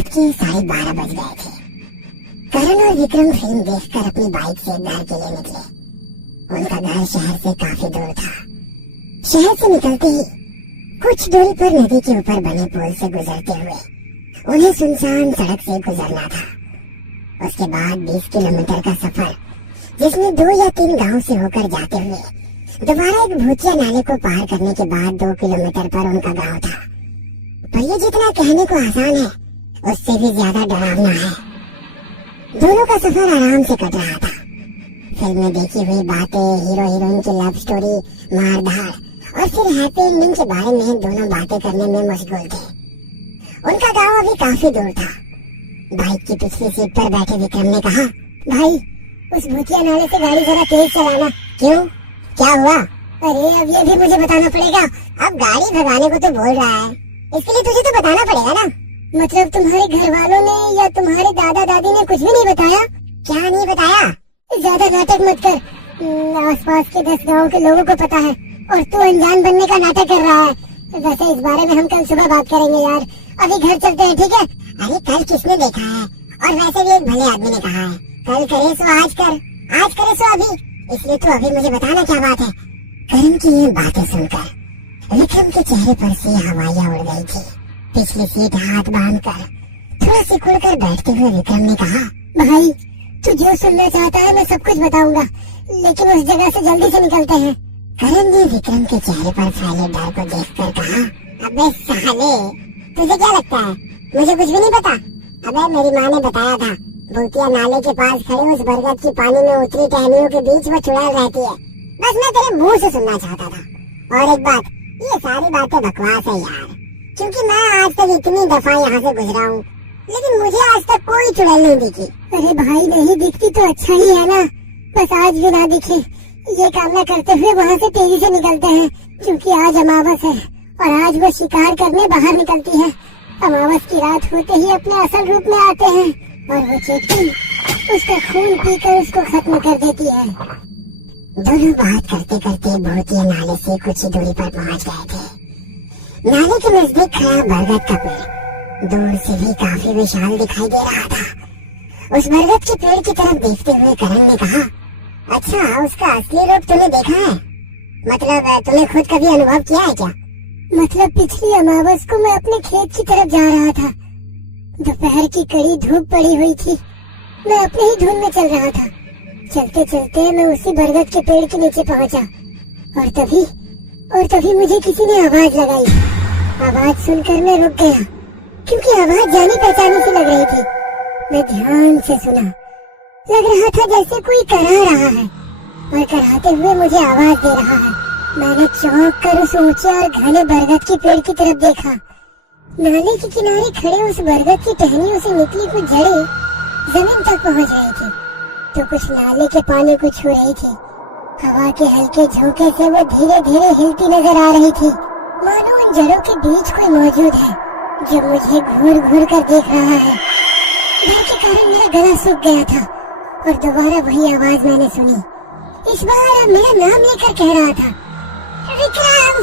रात के 12:30 बज गए थे। करण और विक्रम फिल्म देखकर अपनी बाइक से घर के लिए निकले। उनका घर शहर से काफी दूर था। शहर से निकलते ही कुछ दूरी पर नदी के ऊपर बने पुल से गुजरते हुए उन्हें सुनसान सड़क से गुजरना था। उसके बाद 20 किलोमीटर का सफर, जिसमें 2 या 3 गांव से होकर जाते हुए दोबारा एक भूतिया नाले को पार करने के बाद 2 किलोमीटर पर उनका गांव था। पर ये जितना कहने को आसान है, उससे भी ज्यादा डरावना है। दोनों का सफर आराम से कट रहा था। फिल्म में देखी हुई बातें, हीरो हीरोइन की लव स्टोरी, मारधाड़ और फिर हैप्पी एंडिंग के बारे में दोनों बातें करने में मशगूल थे। उनका गांव अभी काफी दूर था। बाइक की पिछली सीट पर बैठे विक्रम ने कहा, भाई उस भूतिया नाले से गाड़ी जरा तेज चलाना। क्यों, क्या हुआ? अरे अब ये भी मुझे बताना पड़ेगा। अब गाड़ी भगाने को तो बोल रहा है, इसके लिए तुझे तो बताना पड़ेगा ना। मतलब तुम्हारे घर वालों ने या तुम्हारे दादा दादी ने कुछ भी नहीं बताया? क्या नहीं बताया? ज्यादा नाटक मत कर। आसपास के 10 गाँव के लोगों को पता है और तू अनजान बनने का नाटक कर रहा है। वैसे इस बारे में हम कल सुबह बात करेंगे यार। अभी घर चलते हैं, ठीक है? अरे कल किसने देखा है? और वैसे भी एक भले आदमी ने कहा है, कल करे सो आज कर, आज करे सो अभी। इसलिए तू अभी मुझे बताना क्या बात है। करण की ये बातें सुनकर विक्रम के चेहरे पर से हवाइयां उड़ गई थी। पिछली सीट हाथ बांधकर थोड़ा सिकुड़ कर बैठते हुए विक्रम ने कहा, भाई तू जो सुनना चाहता है मैं सब कुछ बताऊंगा, लेकिन उस जगह से जल्दी से निकलते हैं। करण ने विक्रम के चेहरे पर फैले डर को देखकर कहा, अबे साले, तुझे क्या लगता है मुझे कुछ भी नहीं पता? अबे मेरी माँ ने बताया था, भूतिया नाले के पास खड़े उस बरगद की पानी में उतरी टहनियों के बीच वो चुड़ैल रहती है। बस मैं तेरे मुंह से सुनना चाहता था। और एक बात, ये सारी बातें बकवास है यार, क्योंकि मैं आज तक इतनी दफा यहाँ से गुजरा हूँ, लेकिन मुझे आज तक कोई चुड़ैल नहीं दिखी। अरे भाई नहीं दिखती तो अच्छा ही है ना, बस आज भी ना दिखे ये कामना करते हुए वहाँ से तेजी से निकलते हैं, क्योंकि आज अमावस है और आज वो शिकार करने बाहर निकलती है। अमावस की रात होते ही अपने असल रूप में आते हैं और वो चेटकी उसका खून पीकर उसको खत्म कर देती है। दोनों बात करते करते भूतिया नाले से कुछ ही दूरी पर पहुँच गए थे। नाले के नजदीक खड़ा बरगद का पेड़ दूर से भी काफी विशाल दिखाई दे रहा था। उस बरगद के पेड़ की तरफ देखते हुए करण ने कहा, अच्छा उसका असली रूप तूने देखा है? मतलब तूने खुद कभी अनुभव किया है क्या? मतलब पिछली अमावस को मैं अपने खेत की तरफ जा रहा था। दोपहर की कड़ी धूप पड़ी हुई थी। मैं अपने ही धुन में चल रहा था। चलते चलते मैं उसी बरगद के पेड़ के नीचे पहुंचा और तभी मुझे किसी ने आवाज लगाई। आवाज सुनकर मैं रुक गया, क्योंकि आवाज जानी पहचानी सी लग रही थी। मैं ध्यान से सुना, लग रहा था जैसे कोई करा रहा है और कराते हुए मुझे आवाज दे रहा है। मैंने चौंक कर उस ऊंचे और घने बरगद के पेड़ की तरफ देखा। नाले के किनारे खड़े उस बरगद की टहनियों से निकली कुछ जड़ें जमीन तक पहुंच रही थी, तो कुछ नाले के पानी को छू रही थी। हवा के हल्के झोंके से वो धीरे धीरे हिलती नजर आ रही थी, मानो उन जड़ों के बीच कोई मौजूद है जो मुझे घूर घूर कर देख रहा है। डर के कारण मेरा गला सूख गया था और दोबारा वही आवाज मैंने सुनी। इस बार मेरा नाम लेकर कह रहा था, विक्रम,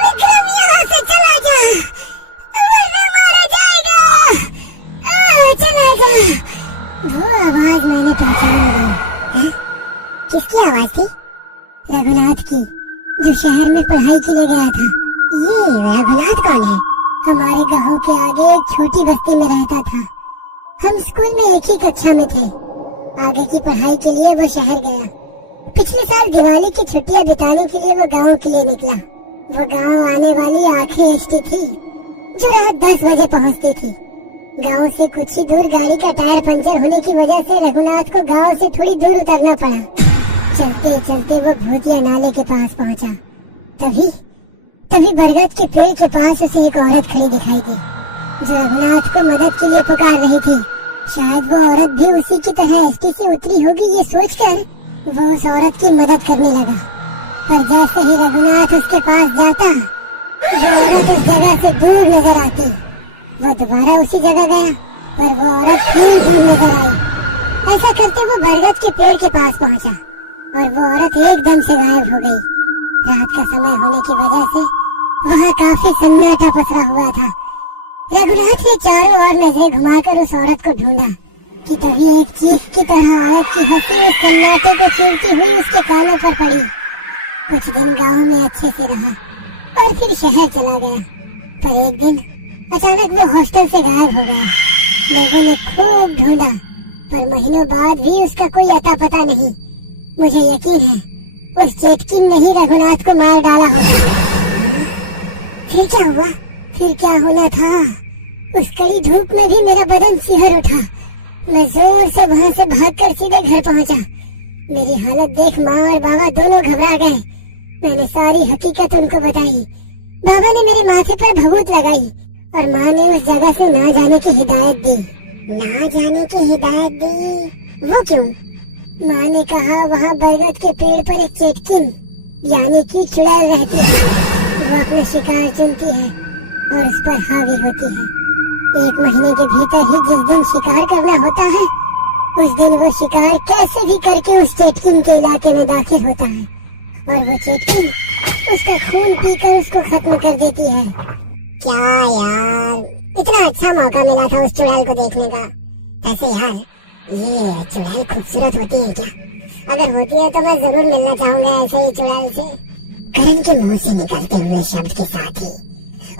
विक्रम यहाँ से चला जा, वरना मारा जाएगा, चला जा। वो आवाज मैंने पहचान ली। किसकी आवाज थी? रघुनाथ की, जो शहर में पढ़ाई के लिए गया था। ये रघुनाथ कौन है? हमारे गांव के आगे एक छोटी बस्ती में रहता था। हम स्कूल में एक ही कक्षा में थे। आगे की पढ़ाई के लिए वो शहर गया। पिछले साल दिवाली की छुट्टियां बिताने के लिए वो गांव के लिए निकला। वो गांव आने वाली आखिरी एसटी थी, जो रात 10 बजे पहुंचती थी। गांव से कुछ ही दूर गाड़ी का टायर पंचर होने की वजह से रघुनाथ को गांव से थोड़ी दूर उतरना पड़ा। चलते चलते वो भूतिया नाले के पास पहुंचा। तभी बरगद के पेड़ के पास उसे एक औरत खड़ी दिखाई दी, जो रघुनाथ को मदद के लिए पुकार रही थी। शायद वो औरत भी उसी की तरह एसटी से उतरी होगी, ये सोचकर वो उस औरत की मदद करने लगा। पर जैसे ही रघुनाथ उसके पास जाता, वो औरत उस जगह से दूर नजर आती। वो दोबारा उसी जगह गया, पर वो औरत फिर दूर नजर आई। ऐसा करते वो बरगद के पेड़ के पास पहुंचा और वो औरत एकदम से गायब हो गई। रात का समय होने की वजह से वहाँ काफी सन्नाटा पसरा हुआ था। रघुनाथ ने चारों ओर नजरें घुमाकर उस औरत को ढूंढा कि तभी एक चीख की तरह औरत की हंसी उस सन्नाटे को छीनती हुई उसके कानों पर पड़ी। कुछ दिन गांव में अच्छे से रहा और फिर शहर चला गया, पर एक दिन अचानक वो हॉस्टल से गायब हो गया। लोगों ने खूब ढूंढा, पर महीनों बाद भी उसका कोई अता पता नहीं। मुझे यकीन है उस चेटकिन ने ही रघुनाथ को मार डाला होगा। फिर क्या हुआ? फिर क्या होना था? उस कड़ी धूप में भी मेरा बदन सिहर उठा। मैं जोर से वहां से भागकर सीधे घर पहुंचा। मेरी हालत देख माँ और बाबा दोनों घबरा गए। मैंने सारी हकीकत उनको बताई। बाबा ने मेरे माथे पर भभूत लगाई और माँ ने उस जगह से ना जाने की हिदायत दी। ना जाने की हिदायत दी? वो क्यों? माँ ने कहा वहाँ बरगद के पेड़ पर एक चेटकिन यानी कि चुड़ैल रहती है। वो अपना शिकार चुनती है और उस पर हावी होती है। 1 महीने के भीतर ही जिस दिन शिकार करना होता है, उस दिन वो शिकार कैसे भी करके उस चेटकिन के इलाके में दाखिल होता है और वो चेटकिन उसका खून पीकर उसको खत्म कर देती है। क्या यार, इतना अच्छा मौका मिला था उस चुड़ैल को देखने का। ऐसे यार, ये चुड़ैल खूबसूरत होती है क्या? अगर होती है तो मैं जरूर मिलना चाहूंगा ऐसे ही चुड़ैल से। करण के मुंह से निकलते हुए शब्द के साथ ही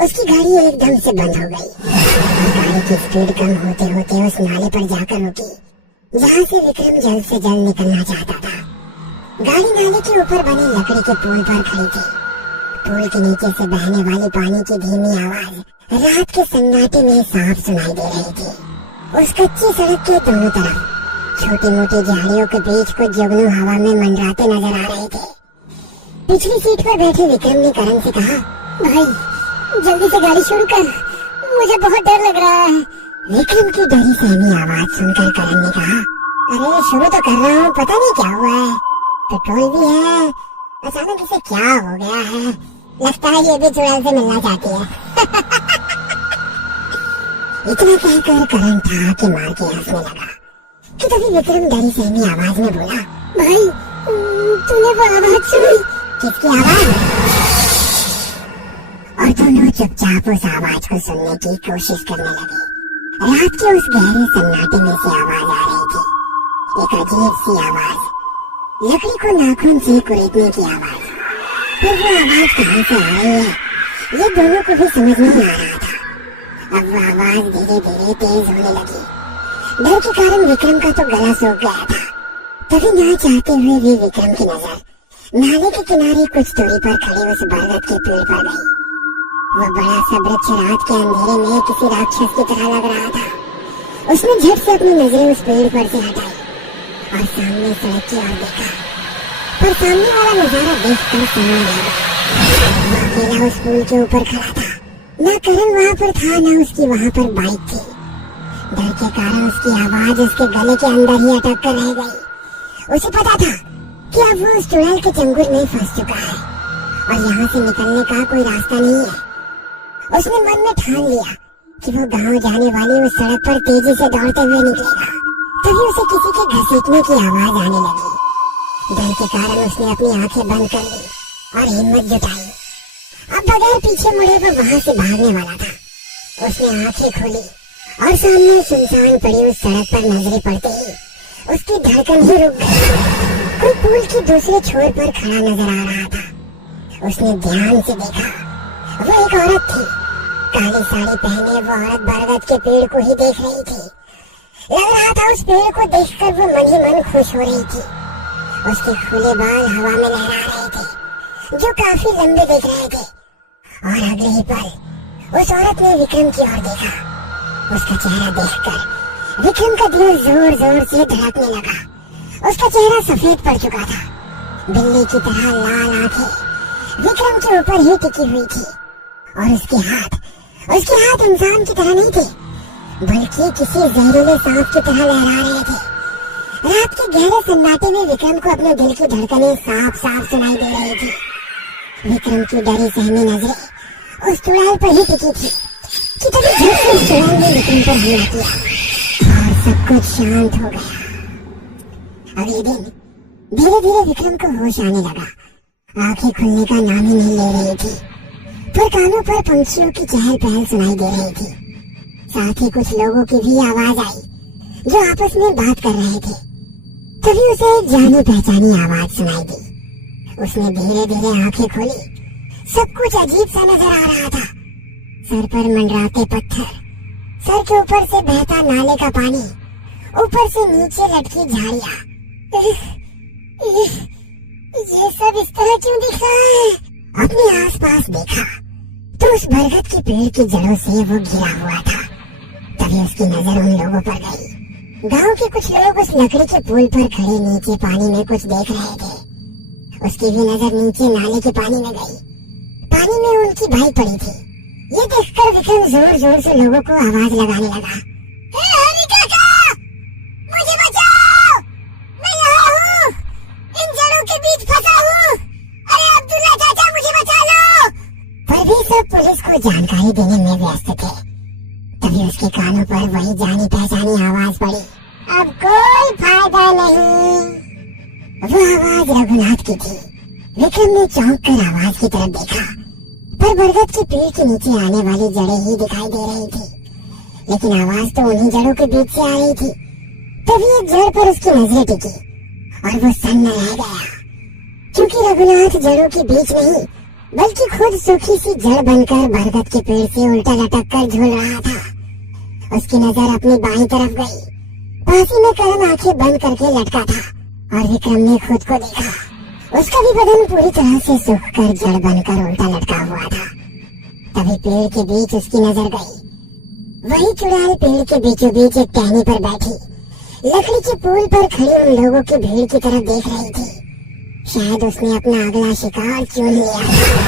उसकी गाड़ी एकदम से बंद हो गई और गाड़ी की स्पीड कम होते होते उस नाले पर जाकर रुकी जहाँ से विक्रम जल्द से जल्द निकलना चाहता था। गाड़ी नाले के ऊपर बने लकड़ी के पुल पर खड़ी थी। पुल के नीचे से बहने वाली पानी की धीमी आवाज रात के सन्नाटे में साफ सुनाई दे रही थी। उस कच्ची सड़क के दोनों तरफ छोटी मोटी झाड़ियों के बीच कुछ जुगनू हवा में मंडराते नजर आ रहे थे। पिछली सीट पर बैठे विक्रम ने करण से कहा, भाई जल्दी से गाड़ी शुरू कर, मुझे बहुत डर लग रहा है। विक्रम की डरी सहमी आवाज सुनकर करण ने कहा, अरे शुरू तो कर रहा हूँ, पता नहीं क्या हुआ है। पेट्रोल भी है, अचानक इसे क्या हो गया है? लगता है ये भी चुड़ैल से मिलना चाहती है। इतना कहकर करण था कि मार के हंसने लगा कि तभी विक्रम डरी सहमी आवाज में बोला, भाई तूने वो आवाज सुनी? किसकी आवाज? और दोनों चुपचाप उस आवाज को सुनने की कोशिश करने लगे। रात के उस गहरे सन्नाटे में से आवाज आ रही थी, एक अजीब सी आवाज, लकड़ी को नाखून से कुरेदने की आवाज। फिर वो आवाज कहाँ से आ रही है ये दोनों को भी समझ नहीं आ रहा था। अब वो आवाज धीरे धीरे तेज होने लगी। डर के कारण विक्रम का तो गला सूख गया था। तभी ना चाहते हुए भी विक्रम की नजर नाले के किनारे कुछ दूरी पर खड़े उस बरगद के पेड़ पर गई। वो बड़ा सा वृक्ष रात के अंधेरे में किसी राक्षस की तरह लग रहा था। उसने झट से अपनी नजरें उस पेड़ पर से हटाई और सामने सड़क की ओर देखा, पर सामने वाला नजारा देखकर समझ लगा। वो अकेला उस पुल के ऊपर खड़ा था। न करण वहाँ पर था, न उसकी वहाँ पर बाइक थी। डर के कारण उसकी आवाज उसके गले के अंदर ही अटक कर रह गई। उसे पता था कि अब वो उस चुड़ैल के चंगुल में फंस चुका है और यहाँ से निकलने का कोई रास्ता नहीं है। उसने मन में ठान लिया कि वो गांव जाने वाली उस सड़क पर तेजी से दौड़ते हुए निकलेगा। तभी उसे किसी के घसीटने की आवाज आने लगी। डर के कारण उसने अपनी आंखें बंद कर ली और हिम्मत जुटाई। अब बगैर पीछे मुड़े वो वहां से भागने वाला था। उसने आंखें खोली और सामने सुनसान पड़ी उस सड़क पर नजरें पड़ते ही उसकी धड़कन ही रुक गई। कोई पुल के दूसरे छोर पर खड़ा नजर आ रहा था। उसने ध्यान से देखा, वो एक औरत थी। काली साड़ी पहने वो औरत बरगद के पेड़ को ही देख रही थी। लग रहा था उस पेड़ को देखकर वो मन ही मन खुश हो रही थी। उसके खुले बाल हवा में लहरा रहे थे जो काफी लंबे दिख रहे थे। और अगले ही पल उस औरत ने विक्रम की ओर देखा। उसका चेहरा देखकर विक्रम का दिल जोर जोर से धड़कने लगा। उसका चेहरा सफेद पड़ चुका था, बिल्ली की तरह लाल आंखें विक्रम के ऊपर ही टिकी हुई थी और उसके हाथ इंसान की तरह नहीं थे, बल्कि किसी जहरीले सांप की तरह लहरा रहे थे। रात के गहरे सन्नाटे में विक्रम को अपने दिल की धड़कनें साफ साफ सुनाई दे रही थी। विक्रम की डरी सहमी नजरें उस चुड़ैल पर ही टिकी थी कि तभी झट से उस चुड़ैल ने विक्रम पर हमला किया और सब कुछ शांत हो गया। अगले दिन धीरे धीरे विक्रम को होश आने लगा। आंखें खुलने का नाम ही नहीं ले रही थी, पर कानों पर पंछियों की चहल पहल सुनाई दे रही थी। साथ ही कुछ लोगों की भी आवाज आई जो आपस में बात कर रहे थे। तभी उसे एक जानी पहचानी आवाज सुनाई दी। उसने धीरे धीरे आंखें खोली। सब कुछ अजीब सा नजर आ रहा था। सर पर मंडराते पत्थर, सर के ऊपर से बहता नाले का पानी, ऊपर से नीचे लटकी झाड़ियां। ये सब इस तरह क्यों दिख रहा है? अपने आसपास देखा तो उस बरगद के पेड़ की जड़ों से वो घिरा हुआ था। तभी उसकी नजर उन लोगों पर गई। गांव के कुछ लोग उस लकड़ी के पुल पर खड़े नीचे पानी में कुछ देख रहे थे। उसकी भी नजर नीचे नाले के पानी में गई। पानी में उनकी भाई पड़ी थी। ये देखकर विक्रम जोर जोर से लोगों को आवाज लगाने लगा। हे हरि काका, मुझे बचाओ, मैं यहाँ हूँ, इन जड़ों के बीच फंसा हूँ। अरे अब्दुल्ला चाचा, मुझे बचा लो। पर भी सब पुलिस को जानकारी देने में व्यस्त थे। तभी उसके कानों पर वही जानी पहचानी आवाज पड़ी। अब कोई फायदा नहीं। वो आवाज रघुनाथ की थी। विक्रम ने चौंक कर आवाज की तरफ देखा, पर बरगद के पेड़ के नीचे आने वाली जड़ें ही दिखाई दे रही थी, लेकिन आवाज तो उन्हीं जड़ों के बीच से आ रही थी। तभी एक जड़ पर उसकी नजरें टिकी और वो सन्न रह गया, क्योंकि रघुनाथ जड़ों के बीच नहीं बल्कि खुद सूखी सी जड़ बनकर बरगद के पेड़ से उल्टा लटक कर झूल रहा था। उसकी नजर अपनी बाईं तरफ गई। फांसी में करम आंखें बंद करके लटका था और विक्रम ने खुद को देखा। उसका भी बदन पूरी तरह से सूखकर जड़ बनकर उल्टा लटका हुआ था। तभी पेड़ के बीच उसकी नजर गई। वही चुड़ैल पेड़ के बीचों बीच एक टहनी पर बैठी लकड़ी के पुल पर खड़ी उन लोगों की भीड़ की तरफ देख रही थी। शायद उसने अपना अगला शिकार चुन लिया था।